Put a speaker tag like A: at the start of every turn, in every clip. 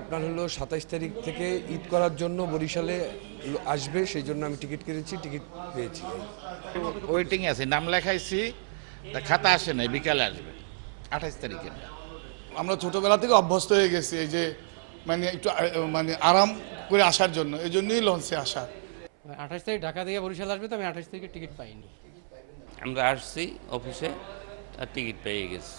A: আপনার হলো সাতাইশ তারিখ থেকে ঈদ করার জন্য বরিশালে আসবে সেই জন্য আমি টিকিট কেটেছি টিকিট পেয়েছি।
B: ওয়েটিং আছে নাম লেখাইছি তা খাতা আসে নাই বিকালে আসবে আঠাইশ তারিখে।
C: আমরা ছোটোবেলা থেকে অভ্যস্ত হয়ে গেছি এই যে মানে একটু মানে আরাম করে আসার জন্য এই জন্যই লঞ্চে আসা।
D: আঠাশ তারিখ ঢাকা থেকে বরিশাল আসবে তো আমি আঠাশ তারিখে টিকিট পাইনি।
E: আমরা আসছি অফিসে আর টিকিট পেয়ে গেছি।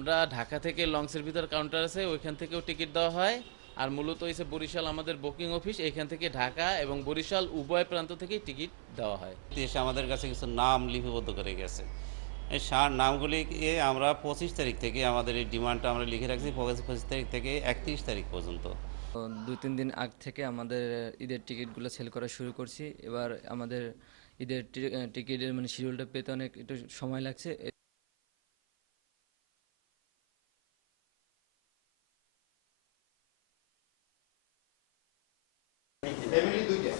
F: আমরা ঢাকা থেকে লঞ্চের ভিতর কাউন্টার আছে ওইখান থেকেও টিকিট দেওয়া হয়। আর মূলত হয়েছে বরিশাল আমাদের বুকিং অফিস এখান থেকে ঢাকা এবং বরিশাল উভয় প্রান্ত থেকেই টিকিট দেওয়া হয়।
G: দেশ আমাদের কাছে কিছু নাম লিপিবদ্ধ করে গেছে। এই সার নামগুলিকে আমরা পঁচিশ তারিখ থেকে আমাদের এই ডিমান্ডটা আমরা লিখে রাখছি পঁচিশ পঁচিশ তারিখ থেকে একত্রিশ তারিখ পর্যন্ত।
H: তো দুই তিন দিন আগ থেকে আমাদের ঈদের টিকিটগুলো সেল করা শুরু করছি। এবার আমাদের ঈদের টিকিটের মানে শিডিউলটা পেতে অনেক একটু সময় লাগছে।
I: ফ্যামিলি দুইটা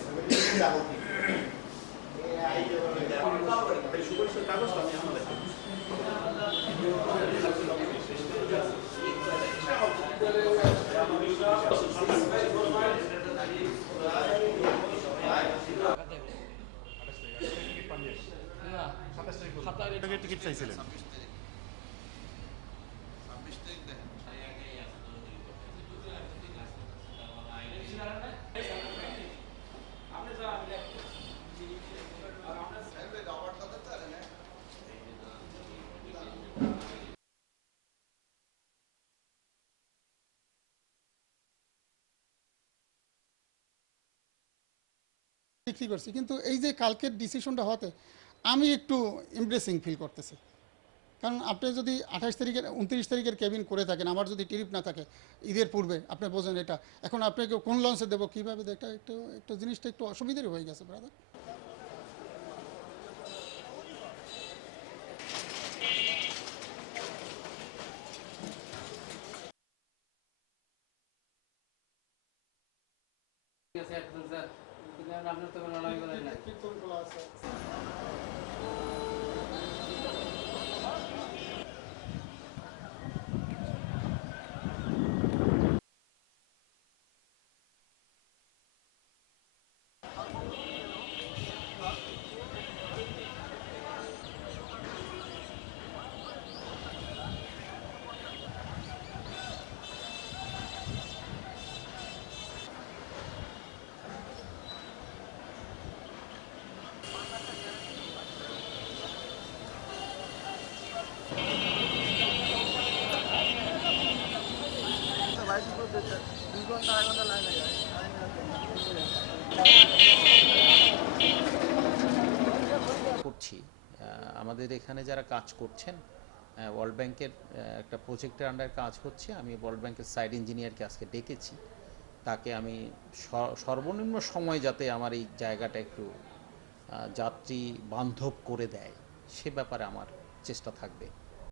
I: টিকিট চাইছিলেন ছাব্বিশ তারিখ বিক্রি করছি। কিন্তু এই যে কালকের ডিসিশনটা হতে আমি একটু ইমপ্রেসিং ফিল করতেছি। কারণ আপনি যদি আঠাশ তারিখের, উনত্রিশ তারিখের কেবিন করে থাকেন, আমার যদি টিরিপ না থাকে, ঈদের পূর্বে, আপনি বোঝেন এটা। এখন আপনাকে কোন লঞ্চে দেবো, কীভাবে এটা একটু একটু জিনিসটা একটু অসুবিধারই হয়ে গেছে ব্রাদার
D: আপনার তো কোনো করাই নাই।
J: করছি। আমাদের এখানে যারা কাজ করছেন ওয়ার্ল্ড ব্যাংকের একটা প্রজেক্টের আন্ডার কাজ হচ্ছে। আমি ওয়ার্ল্ড ব্যাংকের সাইড ইঞ্জিনিয়ারকে আজকে ডেকেছি। তাকে আমি সর্বনিম্ন সময় যাতে আমার এই জায়গাটা একটু যাত্রী বান্ধব করে দেয়, সে ব্যাপারে আমার চেষ্টা থাকবে।